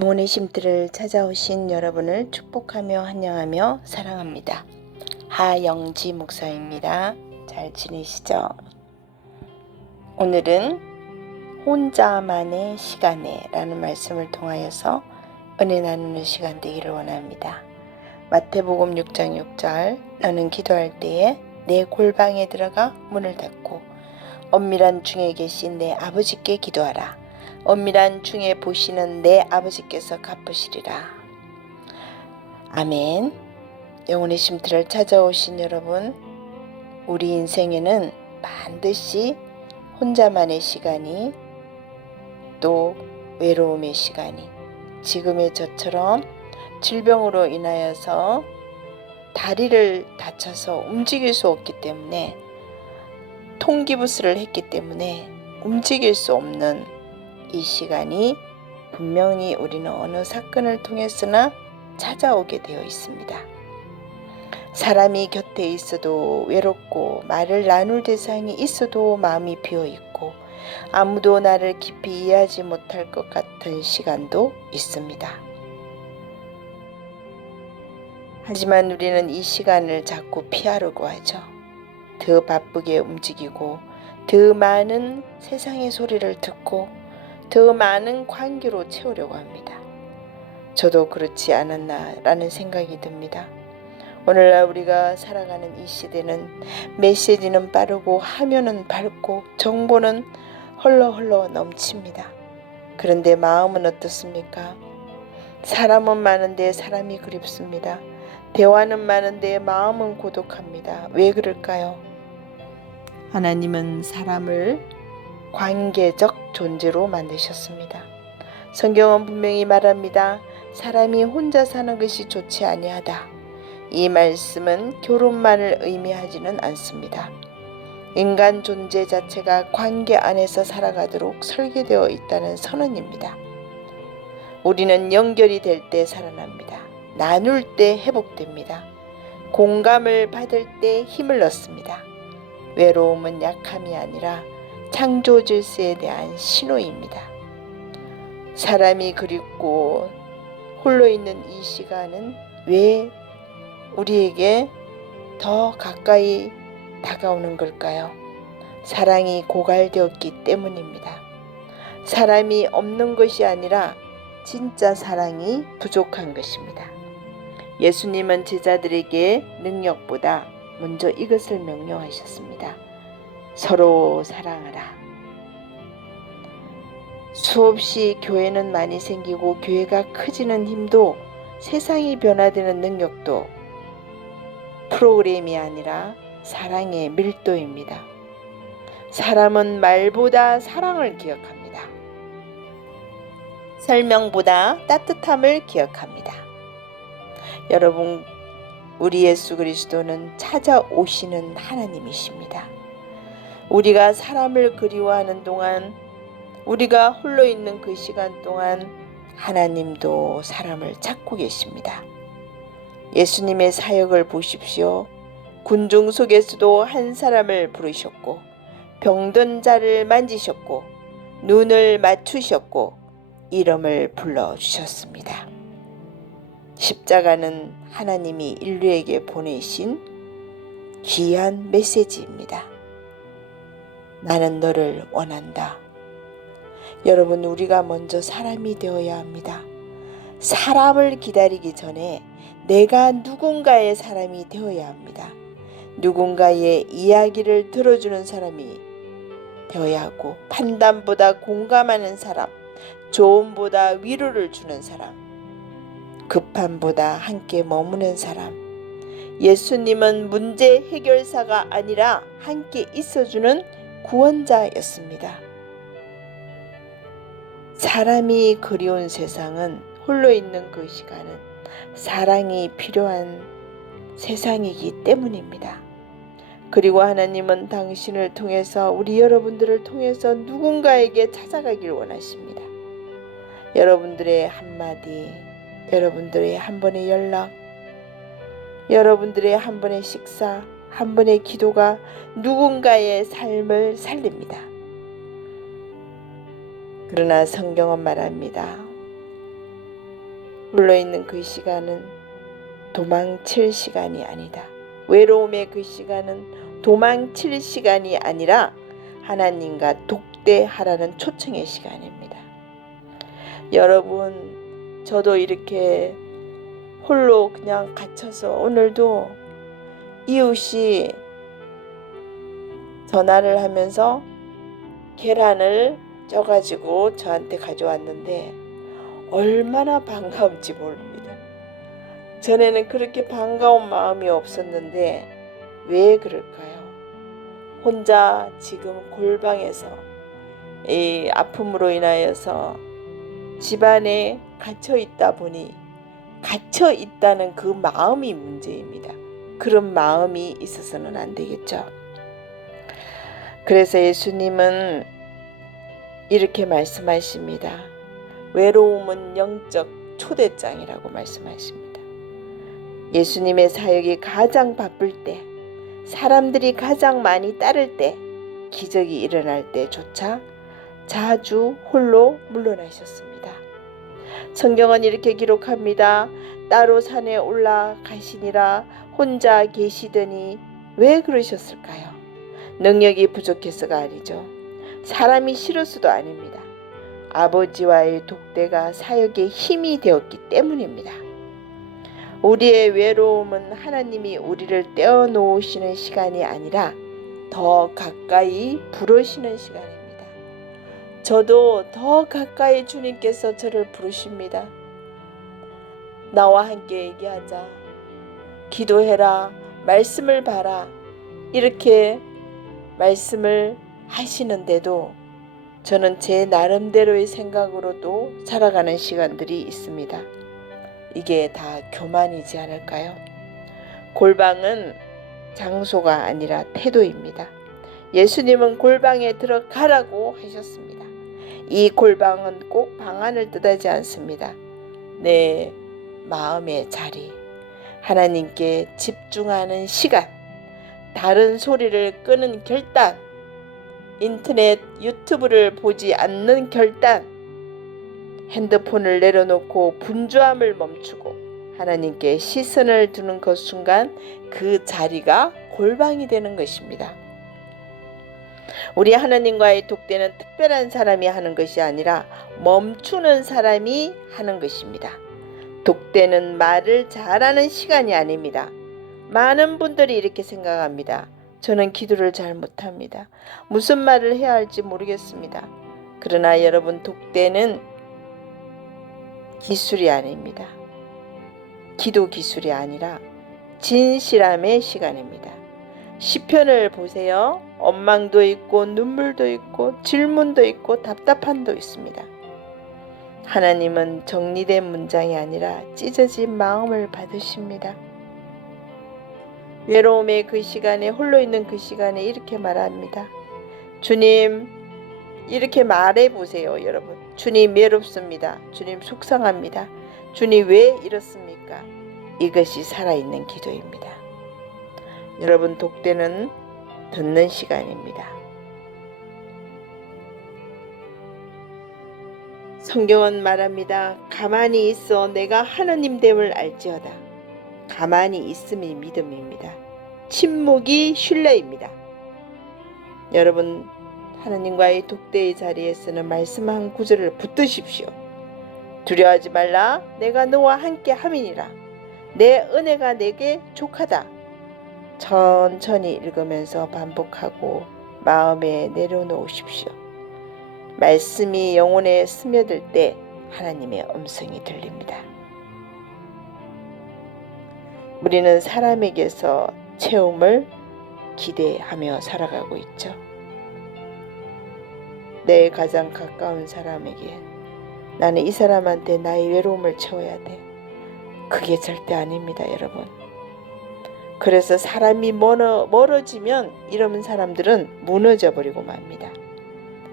영혼의 쉼들을 찾아오신 여러분을 축복하며 환영하며 사랑합니다. 하영지 목사입니다. 잘 지내시죠? 오늘은 혼자만의 시간에 라는 말씀을 통하여서 은혜 나누는 시간 되기를 원합니다. 마태복음 6장 6절 너는 기도할 때에 내 골방에 들어가 문을 닫고 엄밀한 중에 계신 내 아버지께 기도하라. 엄밀한 중에 보시는 내 아버지께서 갚으시리라. 아멘. 영혼의 쉼터를 찾아오신 여러분, 우리 인생에는 반드시 혼자만의 시간이, 또 외로움의 시간이, 지금의 저처럼 질병으로 인하여서 다리를 다쳐서 움직일 수 없기 때문에, 통기부스를 했기 때문에 움직일 수 없는 이 시간이 분명히 우리는 어느 사건을 통해서나 찾아오게 되어 있습니다. 사람이 곁에 있어도 외롭고 말을 나눌 대상이 있어도 마음이 비어 있고 아무도 나를 깊이 이해하지 못할 것 같은 시간도 있습니다. 하지만 우리는 이 시간을 자꾸 피하려고 하죠. 더 바쁘게 움직이고 더 많은 세상의 소리를 듣고 더 많은 관계로 채우려고 합니다. 저도 그렇지 않았나라는 생각이 듭니다. 오늘날 우리가 살아가는 이 시대는 메시지는 빠르고 화면은 밝고 정보는 헐렁헐렁 넘칩니다. 그런데 마음은 어떻습니까? 사람은 많은데 사람이 그립습니다. 대화는 많은데 마음은 고독합니다. 왜 그럴까요? 하나님은 사람을 관계적 존재로 만드셨습니다. 성경은 분명히 말합니다. 사람이 혼자 사는 것이 좋지 아니하다. 이 말씀은 결혼만을 의미하지는 않습니다. 인간 존재 자체가 관계 안에서 살아가도록 설계되어 있다는 선언입니다. 우리는 연결이 될 때 살아납니다. 나눌 때 회복됩니다. 공감을 받을 때 힘을 얻습니다. 외로움은 약함이 아니라 창조 질서에 대한 신호입니다. 사람이 그립고 홀로 있는 이 시간은 왜 우리에게 더 가까이 다가오는 걸까요? 사랑이 고갈되었기 때문입니다. 사람이 없는 것이 아니라 진짜 사랑이 부족한 것입니다. 예수님은 제자들에게 능력보다 먼저 이것을 명령하셨습니다. 서로 사랑하라. 수없이 교회는 많이 생기고 교회가 커지는 힘도 세상이 변화되는 능력도 프로그램이 아니라 사랑의 밀도입니다. 사람은 말보다 사랑을 기억합니다. 설명보다 따뜻함을 기억합니다. 여러분, 우리 예수 그리스도는 찾아오시는 하나님이십니다. 우리가 사람을 그리워하는 동안, 우리가 홀로 있는 그 시간 동안 하나님도 사람을 찾고 계십니다. 예수님의 사역을 보십시오. 군중 속에서도 한 사람을 부르셨고 병든 자를 만지셨고 눈을 맞추셨고 이름을 불러주셨습니다. 십자가는 하나님이 인류에게 보내신 귀한 메시지입니다. 나는 너를 원한다. 여러분, 우리가 먼저 사람이 되어야 합니다. 사람을 기다리기 전에 내가 누군가의 사람이 되어야 합니다. 누군가의 이야기를 들어주는 사람이 되어야 하고, 판단보다 공감하는 사람, 조언보다 위로를 주는 사람, 급함보다 함께 머무는 사람. 예수님은 문제 해결사가 아니라 함께 있어주는 구원자였습니다. 사람이 그리운 세상은, 홀로 있는 그 시간은 사랑이 필요한 세상이기 때문입니다. 그리고 하나님은 당신을 통해서, 우리 여러분들을 통해서 누군가에게 찾아가길 원하십니다. 여러분들의 한마디, 여러분들의 한 번의 연락, 여러분들의 한 번의 식사, 한 번의 기도가 누군가의 삶을 살립니다. 그러나 성경은 말합니다. 홀로있는 그 시간은 도망칠 시간이 아니다. 외로움의 그 시간은 도망칠 시간이 아니라 하나님과 독대하라는 초청의 시간입니다. 여러분, 저도 이렇게 홀로 그냥 갇혀서 오늘도 이웃이 전화를 하면서 계란을 쪄가지고 저한테 가져왔는데 얼마나 반가운지 모릅니다. 전에는 그렇게 반가운 마음이 없었는데 왜 그럴까요? 혼자 지금 골방에서 이 아픔으로 인하여서 집안에 갇혀 있다 보니 갇혀 있다는 그 마음이 문제입니다. 그런 마음이 있어서는 안 되겠죠. 그래서 예수님은 이렇게 말씀하십니다. 외로움은 영적 초대장이라고 말씀하십니다. 예수님의 사역이 가장 바쁠 때, 사람들이 가장 많이 따를 때, 기적이 일어날 때조차 자주 홀로 물러나셨습니다. 성경은 이렇게 기록합니다. 따로 산에 올라가시니라 혼자 계시더니 왜 그러셨을까요? 능력이 부족해서가 아니죠. 사람이 싫어서도 아닙니다. 아버지와의 독대가 사역의 힘이 되었기 때문입니다. 우리의 외로움은 하나님이 우리를 떼어놓으시는 시간이 아니라 더 가까이 부르시는 시간입니다. 저도 더 가까이 주님께서 저를 부르십니다. 나와 함께 얘기하자. 기도해라. 말씀을 봐라. 이렇게 말씀을 하시는데도 저는 제 나름대로의 생각으로도 살아가는 시간들이 있습니다. 이게 다 교만이지 않을까요? 골방은 장소가 아니라 태도입니다. 예수님은 골방에 들어가라고 하셨습니다. 이 골방은 꼭 방안을 뜻하지 않습니다. 내 마음의 자리, 하나님께 집중하는 시간, 다른 소리를 끄는 결단, 인터넷, 유튜브를 보지 않는 결단, 핸드폰을 내려놓고 분주함을 멈추고 하나님께 시선을 두는 그 순간 그 자리가 골방이 되는 것입니다. 우리 하나님과의 독대는 특별한 사람이 하는 것이 아니라 멈추는 사람이 하는 것입니다. 독대는 말을 잘하는 시간이 아닙니다. 많은 분들이 이렇게 생각합니다. 저는 기도를 잘 못합니다. 무슨 말을 해야 할지 모르겠습니다. 그러나 여러분, 독대는 기술이 아닙니다. 기도 기술이 아니라 진실함의 시간입니다. 시편을 보세요. 원망도 있고 눈물도 있고 질문도 있고 답답함도 있습니다. 하나님은 정리된 문장이 아니라 찢어진 마음을 받으십니다. 외로움의 그 시간에, 홀로 있는 그 시간에 이렇게 말합니다. 주님, 이렇게 말해보세요. 여러분, 주님 외롭습니다. 주님 속상합니다. 주님 왜 이렇습니까? 이것이 살아있는 기도입니다. 여러분, 독대는 듣는 시간입니다. 성경은 말합니다. 가만히 있어 내가 하나님됨을 알지어다. 가만히 있음이 믿음입니다. 침묵이 신뢰입니다. 여러분, 하나님과의 독대의 자리에서는 말씀 한 구절을 붙드십시오. 두려워하지 말라. 내가 너와 함께 함이니라. 내 은혜가 내게 족하다. 천천히 읽으면서 반복하고 마음에 내려놓으십시오. 말씀이 영혼에 스며들 때 하나님의 음성이 들립니다. 우리는 사람에게서 체험을 기대하며 살아가고 있죠. 내 가장 가까운 사람에게 나는 이 사람한테 나의 외로움을 채워야 돼. 그게 절대 아닙니다, 여러분. 그래서 사람이 멀어지면 이런 사람들은 무너져 버리고 맙니다.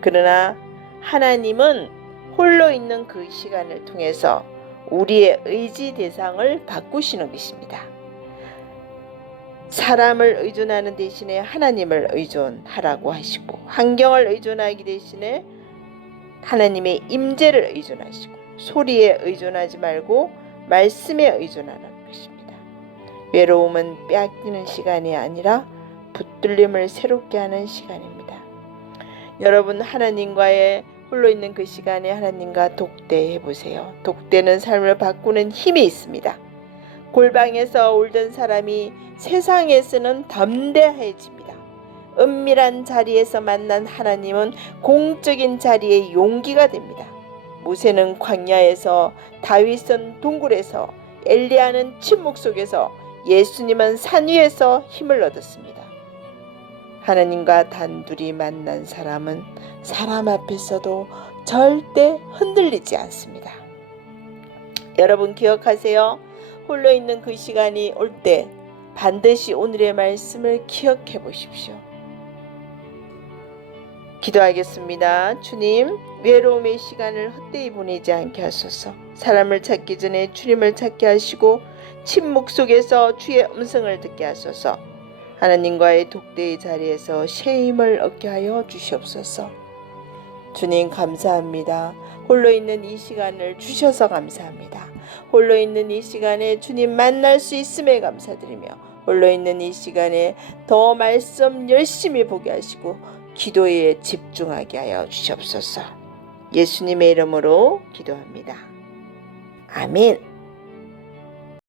그러나 하나님은 홀로 있는 그 시간을 통해서 우리의 의지 대상을 바꾸시는 것입니다. 사람을 의존하는 대신에 하나님을 의존하라고 하시고, 환경을 의존하기 대신에 하나님의 임재를 의존하시고, 소리에 의존하지 말고 말씀에 의존하는 것입니다. 외로움은 빼앗기는 시간이 아니라 붙들림을 새롭게 하는 시간입니다. 여러분, 하나님과의 홀로 있는 그 시간에 하나님과 독대해 보세요. 독대는 삶을 바꾸는 힘이 있습니다. 골방에서 울던 사람이 세상에서는 담대해집니다. 은밀한 자리에서 만난 하나님은 공적인 자리에 용기가 됩니다. 모세는 광야에서, 다윗은 동굴에서, 엘리야는 침묵 속에서, 예수님은 산 위에서 힘을 얻었습니다. 하나님과 단둘이 만난 사람은 사람 앞에서도 절대 흔들리지 않습니다. 여러분 기억하세요. 홀로 있는 그 시간이 올 때 반드시 오늘의 말씀을 기억해 보십시오. 기도하겠습니다. 주님, 외로움의 시간을 헛되이 보내지 않게 하소서. 사람을 찾기 전에 주님을 찾게 하시고 침묵 속에서 주의 음성을 듣게 하소서. 하나님과의 독대의 자리에서 쉼을 얻게 하여 주시옵소서. 주님 감사합니다. 홀로 있는 이 시간을 주셔서 감사합니다. 홀로 있는 이 시간에 주님 만날 수 있음에 감사드리며, 홀로 있는 이 시간에 더 말씀 열심히 보게 하시고 기도에 집중하게 하여 주시옵소서. 예수님의 이름으로 기도합니다. 아멘.